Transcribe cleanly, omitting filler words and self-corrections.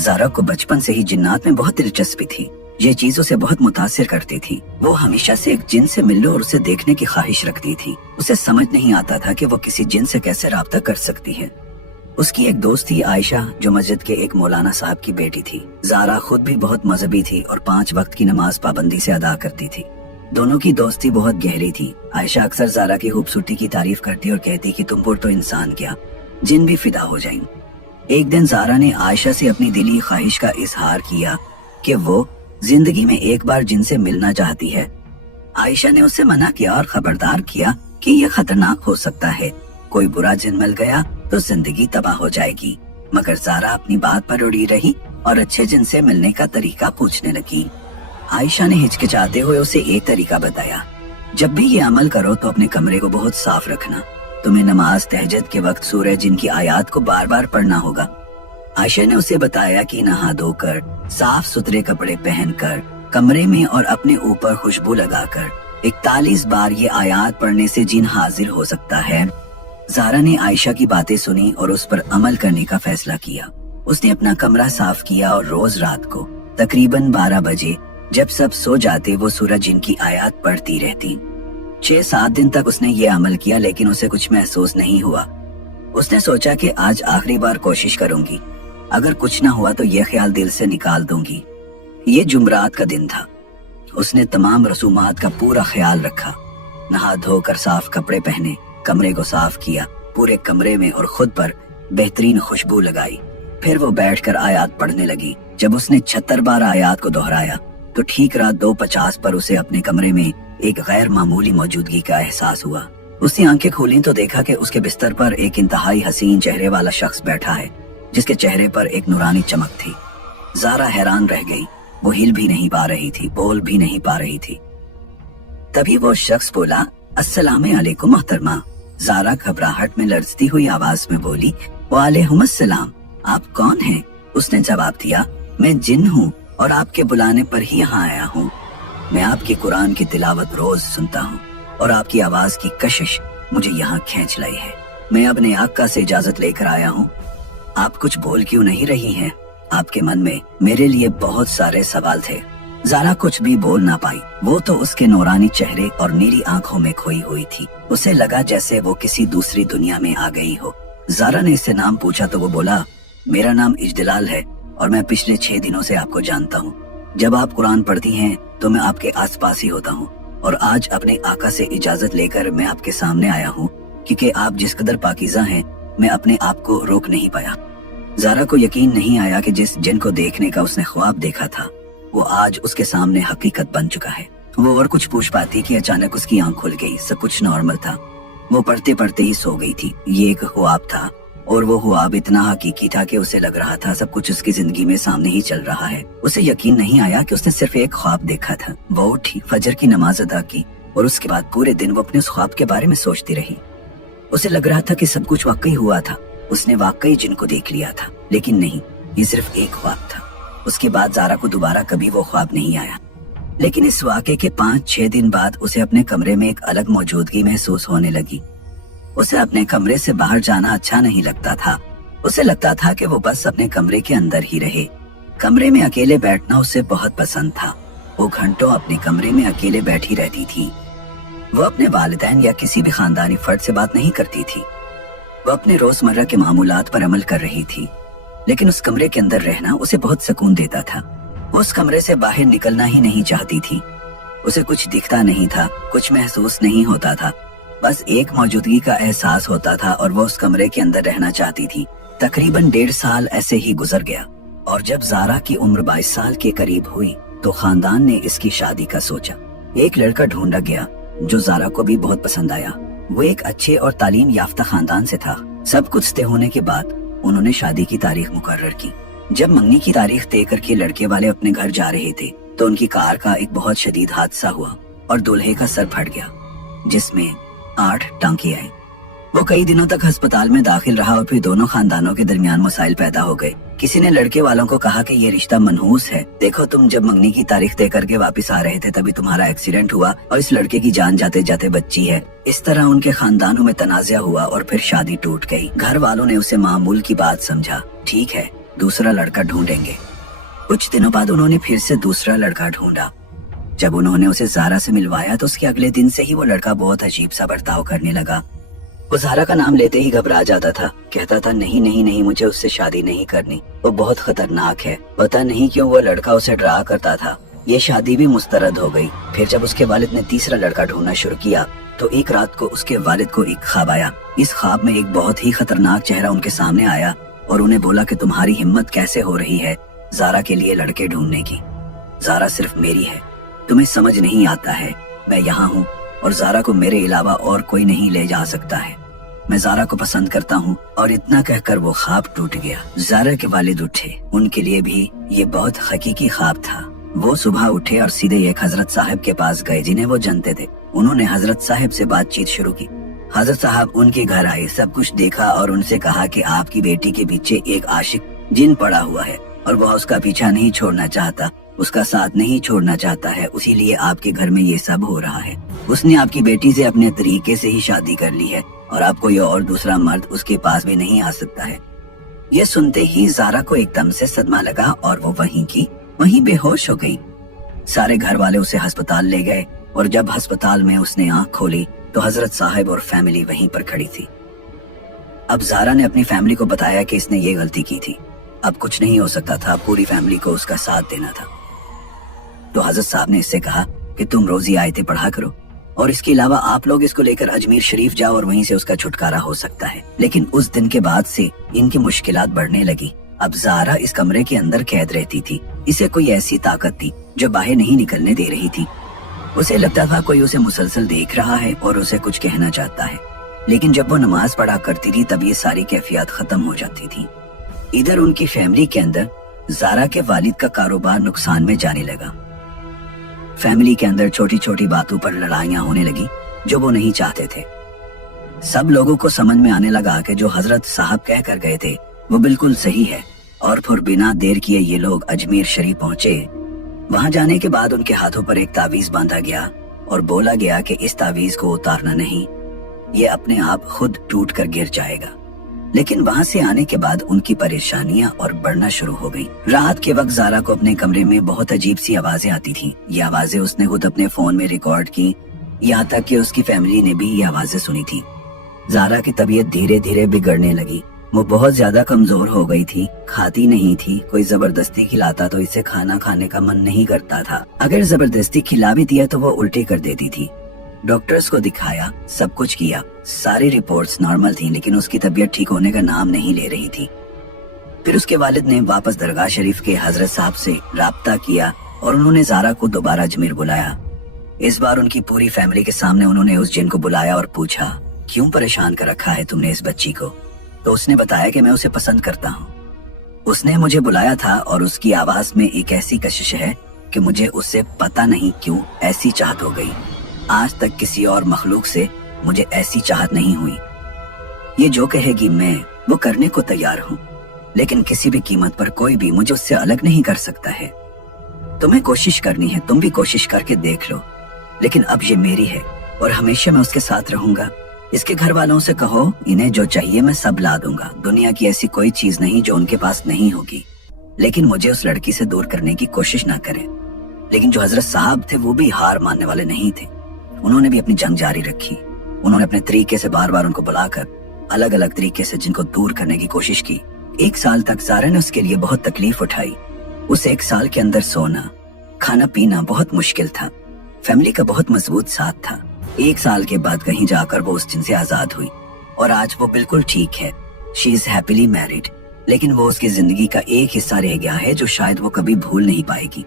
ज़ारा को बचपन से ही जिन्नात में बहुत दिलचस्पी थी। ये चीज उसे बहुत मुतासिर करती थी। वो हमेशा से एक जिन से मिलने और उसे देखने की ख्वाहिश रखती थी। उसे समझ नहीं आता था कि वो किसी जिन से कैसे राब्ता कर सकती है। उसकी एक दोस्त थी आयशा, जो मस्जिद के एक मौलाना साहब की बेटी थी। ज़ारा खुद भी बहुत मजहबी थी और 5 वक्त की नमाज पाबंदी से अदा करती थी। दोनों की दोस्ती बहुत गहरी थी। आयशा अक्सर ज़ारा की खूबसूरती की तारीफ करती और कहती कि तुम पर तो इंसान क्या, जिन भी फिदा हो जाएंगे। एक दिन ज़ारा ने आयशा से अपनी दिली ख्वाहिश का इजहार किया कि वो जिंदगी में एक बार जिनसे मिलना चाहती है। आयशा ने उसे मना किया और खबरदार किया कि यह खतरनाक हो सकता है, कोई बुरा जिन मिल गया तो जिंदगी तबाह हो जाएगी। मगर ज़ारा अपनी बात पर अड़ी रही और अच्छे जिन से मिलने का तरीका पूछने लगी। आयशा ने हिचकिचाते हुए उसे एक तरीका बताया, जब भी ये अमल करो तो अपने कमरे को बहुत साफ रखना। तुम्हें नमाज तहज्जुद के वक्त सूरह जिन की आयत को बार बार पढ़ना होगा। आयशा ने उसे बताया कि नहा धोकर, साफ सुथरे कपड़े पहनकर, कमरे में और अपने ऊपर खुशबू लगाकर 41 बार ये आयत पढ़ने से जिन हाजिर हो सकता है। ज़ारा ने आयशा की बातें सुनी और उस पर अमल करने का फैसला किया। उसने अपना कमरा साफ किया और रोज रात को तकरीबन 12 बजे जब सब सो जाते वो सूरह जिन की आयत पढ़ती रहती। 6-7 दिन तक उसने ये अमल किया, लेकिन उसे कुछ महसूस नहीं हुआ। उसने सोचा कि आज आखिरी बार कोशिश करूंगी, अगर कुछ ना हुआ तो ये ख्याल दिल से निकाल दूंगी। ये जुमरात का दिन था। उसने तमाम रसूमात का पूरा ख्याल रखा, नहा धोकर साफ कपड़े पहने, कमरे को साफ किया, पूरे कमरे में और खुद पर बेहतरीन खुशबू लगाई। फिर वो बैठकर आयत पढ़ने लगी। जब उसने 76 बार आयत को दोहराया तो ठीक रात 2:50 पर उसे अपने कमरे में एक गैर मामूली मौजूदगी का एहसास हुआ। उसने आंखें खोली तो देखा कि उसके बिस्तर पर एक इंतहाई हसीन चेहरे वाला शख्स बैठा है, जिसके चेहरे पर एक नूरानी चमक थी। ज़ारा हैरान रह गई। वो हिल भी नहीं पा रही थी, बोल भी नहीं पा रही थी। तभी वो शख्स बोला, अस्सलाम अलैकुम मोहतरमा। ज़ारा घबराहट में लरजती हुई आवाज में बोली, वालेकुम अस्सलाम, आप कौन हैं? उसने जवाब दिया, मैं जिन हूँ और आपके बुलाने पर ही यहाँ आया हूँ। मैं आपकी कुरान की तिलावत रोज सुनता हूँ और आपकी आवाज की कशिश मुझे यहाँ खींच लाई है। मैं अपने आका से इजाजत लेकर आया हूँ। आप कुछ बोल क्यों नहीं रही हैं? आपके मन में मेरे लिए बहुत सारे सवाल थे। ज़ारा कुछ भी बोल ना पाई। वो तो उसके नूरानी चेहरे और नीली आंखों में खोई हुई थी। उसे लगा जैसे वो किसी दूसरी दुनिया में आ गई हो। ज़ारा ने इससे नाम पूछा तो वो बोला, मेरा नाम इजदलाल है और मैं पिछले 6 दिनों से आपको जानता हूँ। जब आप कुरान पढ़ती हैं तो मैं आपके आसपास ही होता हूँ और आज अपने आका से इजाजत लेकर मैं आपके सामने आया हूँ, क्योंकि आप जिस कदर पाकीज़ा हैं मैं अपने आप को रोक नहीं पाया। ज़ारा को यकीन नहीं आया कि जिस जिन को देखने का उसने ख्वाब देखा था वो आज उसके सामने हकीकत बन चुका है। वो और कुछ पूछ पाती कि अचानक उसकी आंख खुल गई। सब कुछ नॉर्मल था। वो पढ़ते पढ़ते ही सो गई थी। ये एक ख्वाब था और वो ख्वाब इतना हकीकी था कि उसे लग रहा था सब कुछ उसकी जिंदगी में सामने ही चल रहा है। उसे यकीन नहीं आया कि उसने सिर्फ एक ख्वाब देखा था। वो उठी, फजर की नमाज अदा की और उसके बाद पूरे दिन वो अपने उस ख्वाब के बारे में सोचती रही। उसे लग रहा था कि सब कुछ वाकई हुआ था। उसने वाकई जिनको देख लिया था, लेकिन नहीं, ये सिर्फ एक ख्वाब था। उसके बाद ज़ारा को दोबारा कभी वो ख्वाब नहीं आया। लेकिन इस वाक़े के 5-6 दिन बाद उसे अपने कमरे में एक अलग मौजूदगी महसूस होने लगी। उसे अपने कमरे से बाहर जाना अच्छा नहीं लगता था। उसे लगता था कि वो बस अपने कमरे के अंदर ही रहे। कमरे में अकेले बैठना उसे बहुत पसंद था। वो घंटों अपने कमरे में अकेले बैठी रहती थी। वो अपने वालिदैन या किसी भी खानदानी फर्द से बात नहीं करती थी। वो अपने रोजमर्रा के मामूलात पर अमल कर रही थी, लेकिन उस कमरे के अंदर रहना उसे बहुत सुकून देता था। वो उस कमरे से बाहर निकलना ही नहीं चाहती थी। उसे कुछ दिखता नहीं था, कुछ महसूस नहीं होता था, बस एक मौजूदगी का एहसास होता था और वो उस कमरे के अंदर रहना चाहती थी। तकरीबन 1.5 साल ऐसे ही गुजर गया और जब ज़ारा की उम्र 22 साल के करीब हुई तो खानदान ने इसकी शादी का सोचा। एक लड़का ढूंढा गया जो ज़ारा को भी बहुत पसंद आया। वो एक अच्छे और तालीम याफ्ता खानदान से था। सब कुछ तय होने के बाद उन्होंने शादी की तारीख मुकर्रर की। जब मंगनी की तारीख तय करके लड़के वाले अपने घर जा रहे थे तो उनकी कार का एक बहुत शदीद हादसा हुआ और दूल्हे का सर फट गया, जिसमें 8 टांके आए। वो कई दिनों तक अस्पताल में दाखिल रहा और फिर दोनों खानदानों के दरमियान मसाइल पैदा हो गए। किसी ने लड़के वालों को कहा कि ये रिश्ता मनहूस है। देखो, तुम जब मंगनी की तारीख तय करके वापस आ रहे थे तभी तुम्हारा एक्सीडेंट हुआ और इस लड़के की जान जाते जाते बच्ची है। इस तरह उनके खानदानों में तनाज़ा हुआ और फिर शादी टूट गई। घर वालों ने उसे मामूल की बात समझा। ठीक है, दूसरा लड़का ढूंढेंगे। कुछ दिनों बाद उन्होंने फिर से दूसरा लड़का ढूंढा। जब उन्होंने उसे ज़ारा से मिलवाया तो उसके अगले दिन से ही वो लड़का बहुत अजीब सा बर्ताव करने लगा। वो ज़ारा का नाम लेते ही घबरा जाता था, कहता था नहीं नहीं नहीं, मुझे उससे शादी नहीं करनी, वो बहुत खतरनाक है। पता नहीं क्यों वो लड़का उसे डरा करता था। ये शादी भी मुस्तरद हो गई। फिर जब उसके वालिद ने तीसरा लड़का ढूंढना शुरू किया तो एक रात को उसके वालिद को एक ख्वाब आया। इस ख्वाब में एक बहुत ही खतरनाक चेहरा उनके सामने आया और उन्हें बोला कि तुम्हारी हिम्मत कैसे हो रही है ज़ारा के लिए लड़के ढूंढने की। ज़ारा सिर्फ मेरी है, तुम्हें समझ नहीं आता है। मैं यहाँ हूँ और ज़ारा को मेरे अलावा और कोई नहीं ले जा सकता है। मैं ज़ारा को पसंद करता हूँ। और इतना कहकर वो ख्वाब टूट गया। ज़ारा के वालिद उठे, उनके लिए भी ये बहुत हकीकी ख्वाब था। वो सुबह उठे और सीधे एक हजरत साहब के पास गए जिन्हें वो जानते थे। उन्होंने हजरत साहब से बातचीत शुरू की। हजरत साहब उनके घर आए, सब कुछ देखा और उनसे कहा कि आपकी बेटी के पीछे एक आशिक जिन पड़ा हुआ है और वह उसका पीछा नहीं छोड़ना चाहता, उसका साथ नहीं छोड़ना चाहता है, इसीलिए आपके घर में ये सब हो रहा है। उसने आपकी बेटी से अपने तरीके से ही शादी कर ली है और आप कोई और दूसरा मर्द उसके पास भी नहीं आ सकता है। ये सुनते ही ज़ारा को एकदम से सदमा लगा और वो वहीं बेहोश हो गई। सारे घर वाले उसे अस्पताल ले गए और जब अस्पताल में उसने आंख खोली तो हजरत साहब और फैमिली वहीं पर खड़ी थी। अब ज़ारा ने अपनी फैमिली को बताया कि इसने ये गलती की थी, अब कुछ नहीं हो सकता था, पूरी फैमिली को उसका साथ देना था। तो हजरत साहब ने इससे कहा कि तुम रोजी आयतें पढ़ा करो और इसके अलावा आप लोग इसको लेकर अजमेर शरीफ जाओ और वहीं से उसका छुटकारा हो सकता है। लेकिन उस दिन के बाद से इनकी मुश्किलात बढ़ने लगी। अब ज़ारा इस कमरे के अंदर कैद रहती थी। इसे कोई ऐसी ताकत थी जो बाहर नहीं निकलने दे रही थी। उसे लगता था कोई उसे मुसलसल देख रहा है और उसे कुछ कहना चाहता है। लेकिन जब वो नमाज पढ़ा करती थी तब ये सारी कैफियत खत्म हो जाती थी। इधर उनकी फैमिली के अंदर ज़ारा के वालिद का कारोबार नुकसान में जाने लगा। फैमिली के अंदर छोटी छोटी बातों पर लड़ाइयाँ होने लगी जो वो नहीं चाहते थे। सब लोगों को समझ में आने लगा कि जो हजरत साहब कह कर गए थे वो बिल्कुल सही है और फिर बिना देर किए ये लोग अजमेर शरीफ पहुंचे। वहां जाने के बाद उनके हाथों पर एक तावीज बांधा गया और बोला गया कि इस तावीज को उतारना नहीं, ये अपने आप खुद टूट कर गिर जाएगा। लेकिन वहां से आने के बाद उनकी परेशानियां और बढ़ना शुरू हो गई। रात के वक्त ज़ारा को अपने कमरे में बहुत अजीब सी आवाजें आती थी। ये आवाजें उसने खुद अपने फोन में रिकॉर्ड की, यहाँ तक कि उसकी फैमिली ने भी ये आवाजें सुनी थी। ज़ारा की तबीयत धीरे धीरे बिगड़ने लगी। वो बहुत ज्यादा कमजोर हो गई थी, खाती नहीं थी। कोई जबरदस्ती खिलाता तो इसे खाना खाने का मन नहीं करता था। अगर जबरदस्ती खिला भी दिया तो वो उल्टी कर देती थी। डॉक्टर्स को दिखाया, सब कुछ किया, सारी रिपोर्ट्स नॉर्मल थी, लेकिन उसकी तबीयत ठीक होने का नाम नहीं ले रही थी। फिर उसके वालिद ने वापस दरगाह शरीफ के हजरत साहब से राब्ता किया और उन्होंने ज़ारा को दोबारा अजमेर बुलाया। इस बार उनकी पूरी फैमिली के सामने उन्होंने उस जिन को बुलाया और पूछा, क्यों परेशान कर रखा है तुमने इस बच्ची को? तो उसने बताया कि मैं उसे पसंद करता हूँ। उसने मुझे बुलाया था और उसकी आवाज में एक ऐसी कशिश है कि मुझे उससे पता नहीं क्यों ऐसी चाहत हो गई। आज तक किसी और मखलूक से मुझे ऐसी चाहत नहीं हुई। ये जो कहेगी मैं वो करने को तैयार हूँ, लेकिन किसी भी कीमत पर कोई भी मुझे उससे अलग नहीं कर सकता है। तुम्हें कोशिश करनी है, तुम भी कोशिश करके देख लो, लेकिन अब ये मेरी है और हमेशा मैं उसके साथ रहूंगा। इसके घर वालों से कहो इन्हें जो चाहिए मैं सब ला दूंगा। दुनिया की ऐसी कोई चीज नहीं जो उनके पास नहीं होगी, लेकिन मुझे उस लड़की से दूर करने की कोशिश ना करें। लेकिन जो हजरत साहब थे वो भी हार मानने वाले नहीं थे। उन्होंने भी अपनी जंग जारी रखी। उन्होंने अपने तरीके से बार बार उनको बुलाकर अलग अलग तरीके से जिनको दूर करने की कोशिश की। 1 साल तक ज़ारा ने उसके लिए बहुत तकलीफ उठाई। उस 1 साल के अंदर सोना, खाना पीना बहुत मुश्किल था। फैमिली का बहुत मजबूत साथ था। 1 साल के बाद कहीं जाकर वो उस जिन से आजाद हुई और आज वो बिल्कुल ठीक है। She is happily married. लेकिन वो उसकी जिंदगी का एक हिस्सा रह गया है जो शायद वो कभी भूल नहीं पाएगी।